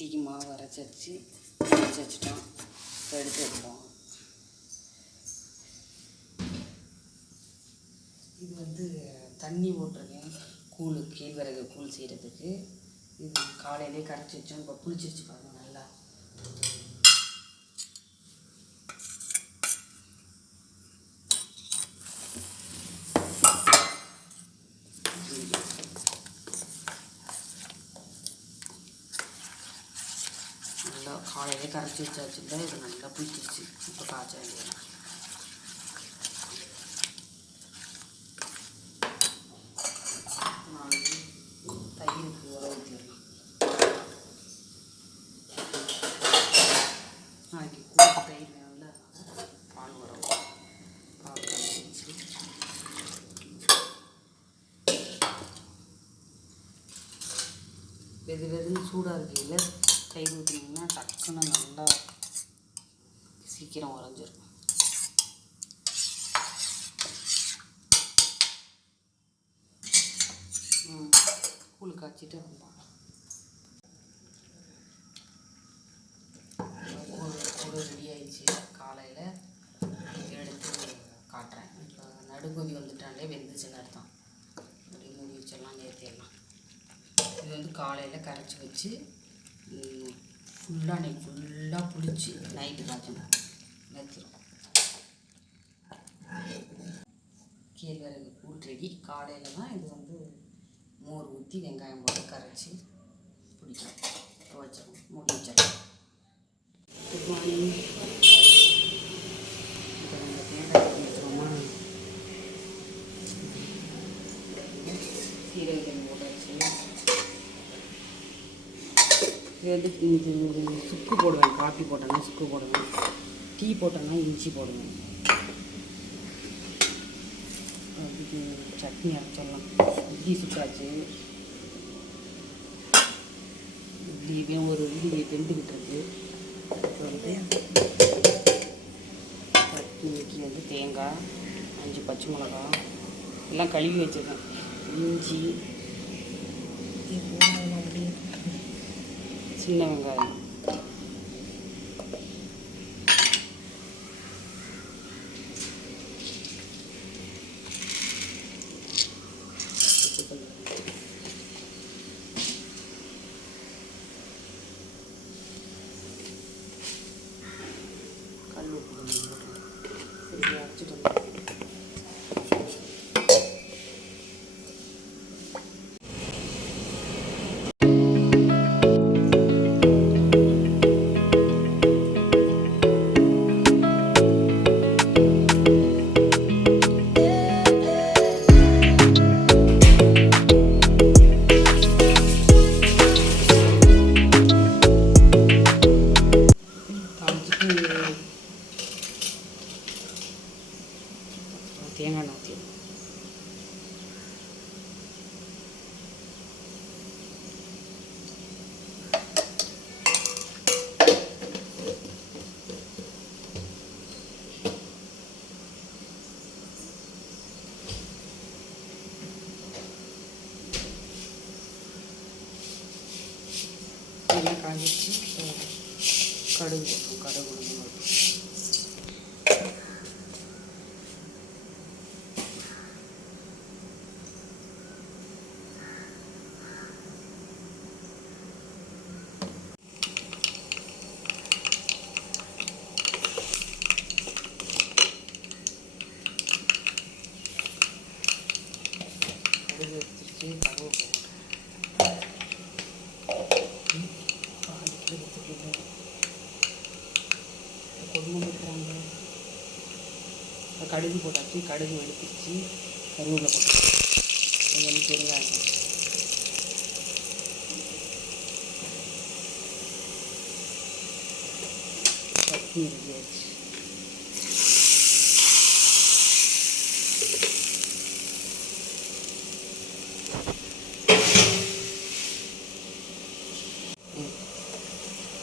இட்லிக்கு மாவு அரைச்சி வச்சு அரைச்சி வச்சுட்டோம். இப்போ எடுத்து வச்சுருவோம் இது வந்து தண்ணி போட்டிருக்கேன். கூழு கேழ்வரகு கூழ் செய்கிறதுக்கு இது காலையிலே கரைச்சி வச்சோம். இப்போ புளிச்சிருச்சு பாருங்க. நல்லா காலையிலே கரைச்சி வச்சாச்சுல இது நல்லா பிடிச்சிருச்சு இப்போ காய்ச்ச வேண்டியது நாளைக்கு தயிர் வெது வெதுன்னு சூடாக இருக்கையில் கை ஊற்றினீங்கன்னா டக்குன்னு நல்லா சீக்கிரம் உறைஞ்சிரும். கூழ் காய்ச்சிட்டு வந்தோம். கூழ் ரெடி ஆயிடுச்சு. காலையில் எடுத்து காட்டுறேன். இப்போ நடுங்கொதி வந்துட்டாலே வெந்துச்சுன்னு அர்த்தம். அப்படியே மூடி வச்சிடலாம் நேர்த்திடலாம். இது வந்து காலையில் கரைச்சி வச்சு ஃபுல்லாக அன்னைக்கு ஃபுல்லாக பிடிச்சி நைட்டு காய்ச்சணும் நேர்த்திடும் கேழ்வரகு கூட்டு ரெடி காலையில் தான் இது வந்து மோர் ஊற்றி வெங்காயம் போட்டு கரைச்சி பிடிக்கும் வச்சிடும் மூடி வச்சிடலாம். குட் மார்னிங் இப்போ நம்ம தேங்காய் வச்சுருவோமா சீரகம் போட்டாச்சு இது வந்து சுக்கு போடுவேன்? காஃபி போட்டேன்னா சுக்கு போடுவேன். டீ போட்டேன்னா இஞ்சி போடுவேன். அதுக்கு சட்னி அரைச்சிடலாம். இட்லி சுக்காச்சு இட்லி ஒரு இட்லி வெந்துக்கிட்டு இருக்கு வந்து சட்னிக்கு வந்து தேங்காய் அஞ்சு பச்சை மிளகா எல்லாம் கழுவி வச்சுருக்கேன். இஞ்சி சின்ன வெங்காயம் எல்லாம் காஞ்சிச்சு கடுகு போட்டோம் கடுகு கடுகு போட்டாச்சு கடுகு வெடிச்சிருச்சு. கருவேப்பிலை போட்டாச்சு. கொஞ்சம் பெருங்காயம் சட்னி ரெடி ஆச்சு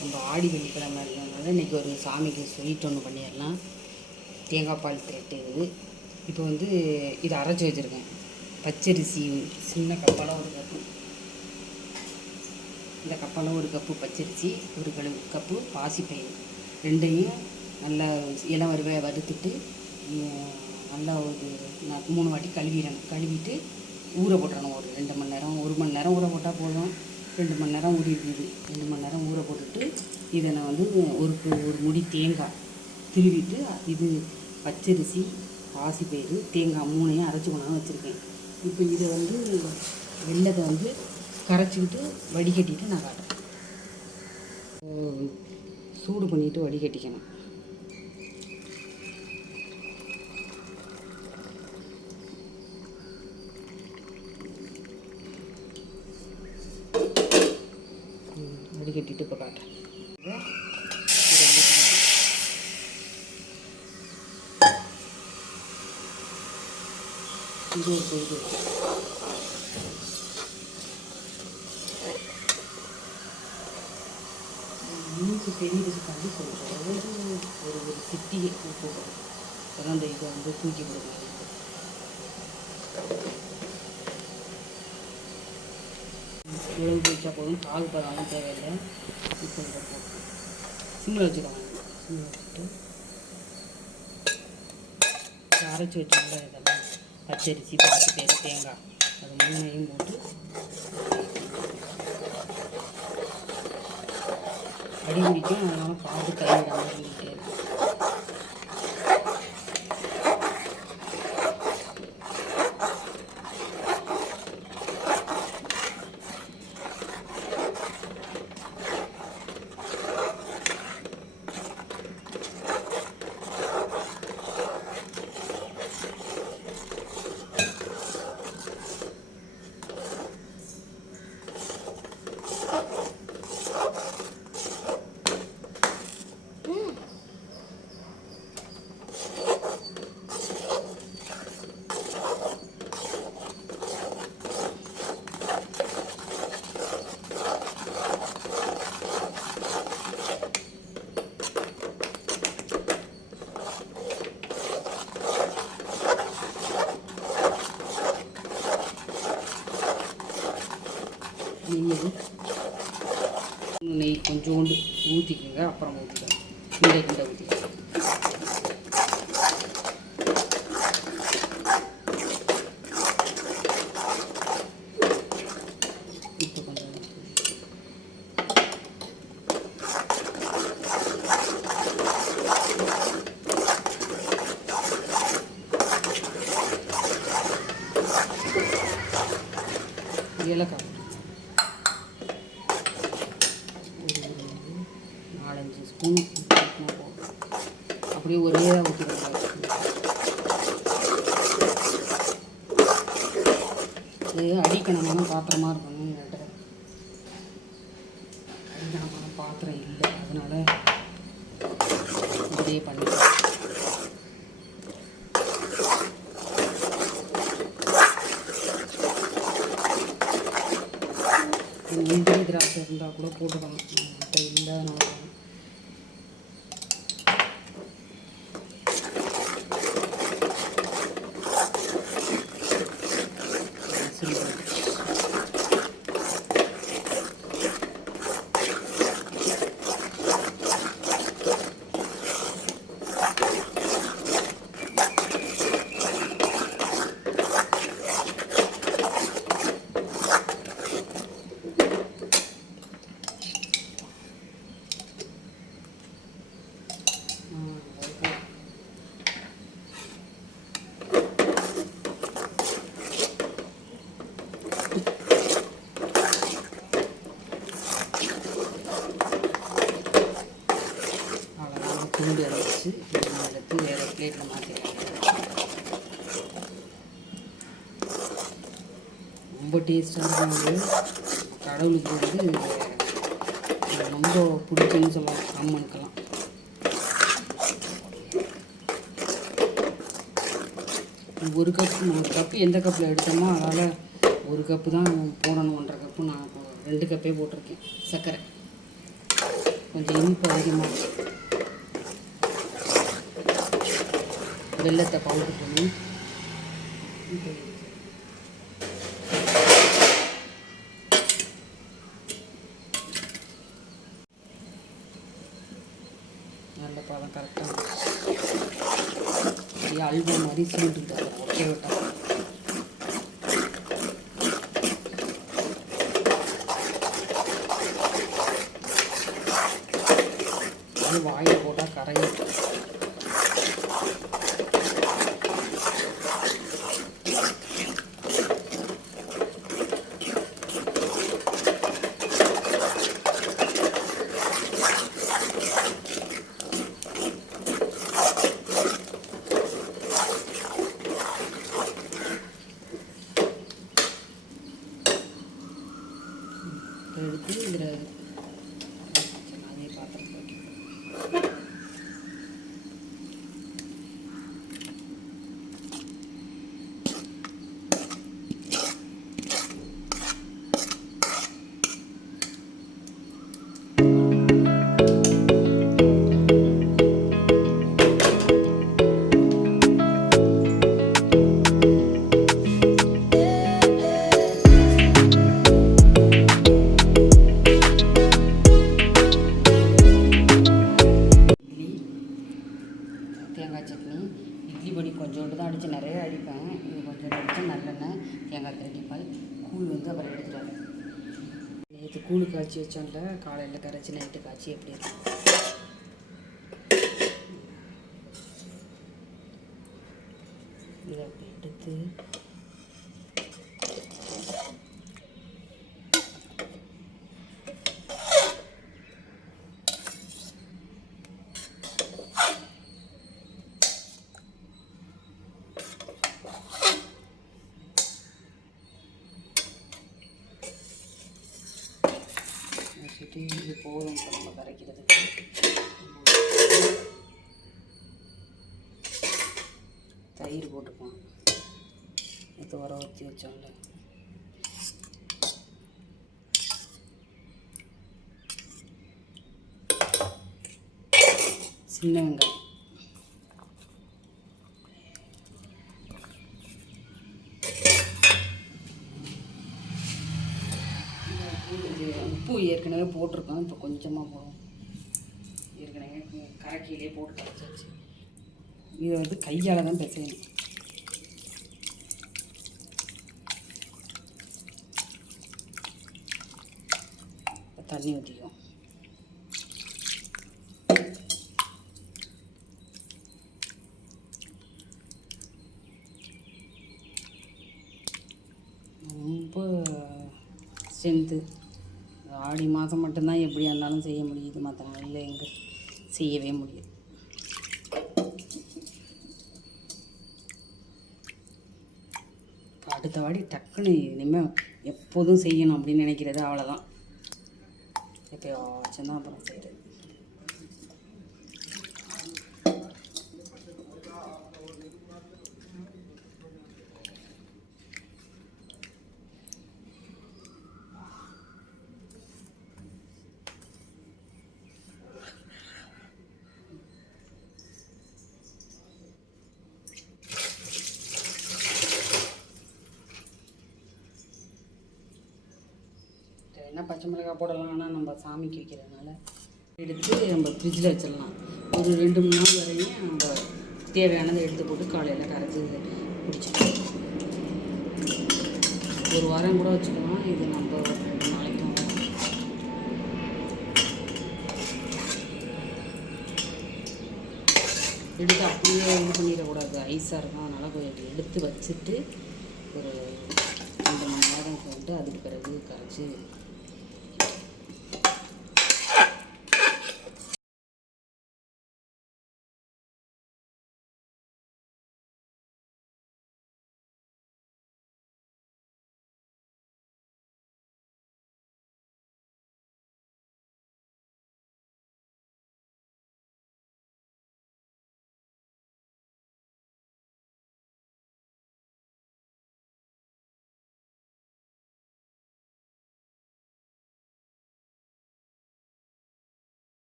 நம்ம ஆடி வெள்ளிக்கிழமை இருந்ததுனால இன்றைக்கி ஒரு சாமிக்கு ஸ்வீட் ஒன்று பண்ணிடலாம். தேங்காய் பால் திரட்டு இது இப்போ வந்து இதை அரைச்சி வச்சுருக்கேன். பச்சரிசி சின்ன கப்பால் ஒரு கப்பு. இந்த கப்பால் ஒரு கப்பு பச்சரிசி ஒரு கழு கப்பு பாசிப்பயிர் ரெண்டையும் நல்லா இளம் வறுவை வறுத்துட்டு நல்லா ஒரு மூணு வாட்டி கழுவிடணும். கழுவிட்டு ஊற போட்டுறணும் ஒரு ரெண்டு மணி நேரம். ஒரு மணி நேரம் ஊற போட்டால் போதும். ரெண்டு மணி நேரம் ஊறிடுது ரெண்டு மணி நேரம் ஊற போட்டுட்டு இதை நான் வந்து ஒரு ஒரு முடி தேங்காய் திருவிட்டு இது பச்சரிசி பாசிப்பயிறு தேங்காய் மூணையும் அரைச்சி கொண்டாந்து வச்சுருக்கேன். இப்போ இதை வந்து வெள்ளத்தை வந்து கரைச்சிக்கிட்டு வடிகட்டிட்டு நான் காட்டுறேன். சூடு பண்ணிவிட்டு வடிகட்டிக்கணும் ம், வடிகட்டிட்டு இப்போ காட்டுறேன் இதை இதை ஊத்தணும். இது ஒரு கொதிக்க வச்சு மூக்கு தெரியுறதுக்காண்டி சொல்கிறேன் ஒரு ஒரு சிட்டியை கூப்பிடுறோம் அதான் அந்த இதை வந்து தூக்கி கொடுங்க இளவு வச்சா போதும் பாகு பதம்லாம் தேவையில்லை இப்போ இதை போட்டு சிம்மில் வச்சுக்கலாம். சிம்மில் வச்சுட்டு அரைச்சி வச்சுக்கலாம் இதெல்லாம் பச்சரிசி பாசி பேர் தேங்காய். அது மூணையும் போட்டு அடி பிடிக்கும் அதனால் பார்த்து கைவிடாமல் இருந்துகிட்டே இருக்கும் நெய் நெய் கொஞ்சோண்டு ஊற்றிக்கோங்க அப்புறம் ஊற்றிக்கலாம் கிண்ட கிண்ட ஊற்றிக்கலாம் ஏலக்காய். அப்படியே ஒரே ஊற்றிடுவாங்க இது அடிக்கணமான பாத்திரமா இருக்கணும் அடிக்கணமான பாத்திரம் இல்லை அதனால இப்படியே பண்ணிக்கலாம். முந்திரி திராட்சை இருந்தால் கூட போட்டுக்கலாம். இப்போ இல்லாதனால பூண்டு அரைச்சி நான் எடுத்து வேறு பிளேட்டில் மாற்றிடுறேன் ரொம்ப டேஸ்ட்டாக இருக்கும் கடவுளுக்கு வந்து ரொம்ப பிடிக்கும்னு சொல்லலாம் அம்மனுக்கெல்லாம். ஒரு கப் ஒரு கப்பு எந்த கப்பில் எடுத்தோமோ அதால் ஒரு கப்பு தான் போடணும் ஒன்றரை கப்பு நான் ரெண்டு கப்பே போட்டிருக்கேன். சர்க்கரை. கொஞ்சம் இனிப்பு அதிகமாக வெள்ளத்தை கவுண்டு பண்ணி நல்ல பழம் கரெக்டாக அல்வா மாதிரி சீண்டு ஒரே விட்டோம் அது வாயை போட்டால் கரையும். எடுத்து இதில் அதே பாத்திரத்தில் வச்சோம்ல காலையில் கரைச்சி நைட்டு காய்ச்சி எப்படி இருக்கும்? இதை அப்படி எடுத்து வச்சுட்டு இது போதும் இப்போ நம்ம கரைக்கிறதுக்கு தயிர் போட்டுப்போம் இது வர ஊற்றி வச்சோம்ல. சின்ன வெங்காயம் இது உப்பு போட்டிருக்கோம் இப்போ கொஞ்சமாக போடும் ஏற்கனவே கரைக்கிலே போட்டு கரைச்சாச்சு. இதை வந்து கையால் தான் பிசையணும் தண்ணி ஊற்றிக்குவோம் ரொம்ப ஸ்ட்ரென்த்து ஆடி மாதம் மட்டும்தான் எப்படியா இருந்தாலும் செய்ய முடியுது மற்ற நாளில் எங்கே செய்யவே முடியாது. அடுத்த வாடி டக்குன்னு இனிமேல் எப்போதும் செய்யணும் அப்படின்னு நினைக்கிறது அவ்வளோதான் எப்போயாச்சும் தான் அப்புறம் செய்கிறது என்ன பச்சை மிளகாய் போடலாம் ஆனால் நம்ம சாமிக்கு வைக்கிறதுனால எடுத்து நம்ம ஃப்ரிட்ஜில் வச்சிடலாம். ஒரு ரெண்டு மூணு நாள் வரையும் நம்ம தேவையானதை எடுத்து போட்டு காலையில் கரைச்சி குடிச்சிக்கலாம் ஒரு வாரம் கூட வச்சுக்கலாம் இது நம்ம ஒரு ரெண்டு நாளைக்கும் எடுத்து அப்படியே இது பண்ணிடக்கூடாது. ஐஸாக இருக்கும் அதனால் கொஞ்சம் எடுத்து வச்சுட்டு ஒரு ரெண்டு மணி நேரம் போட்டு அதுக்கு பிறகு கரைச்சி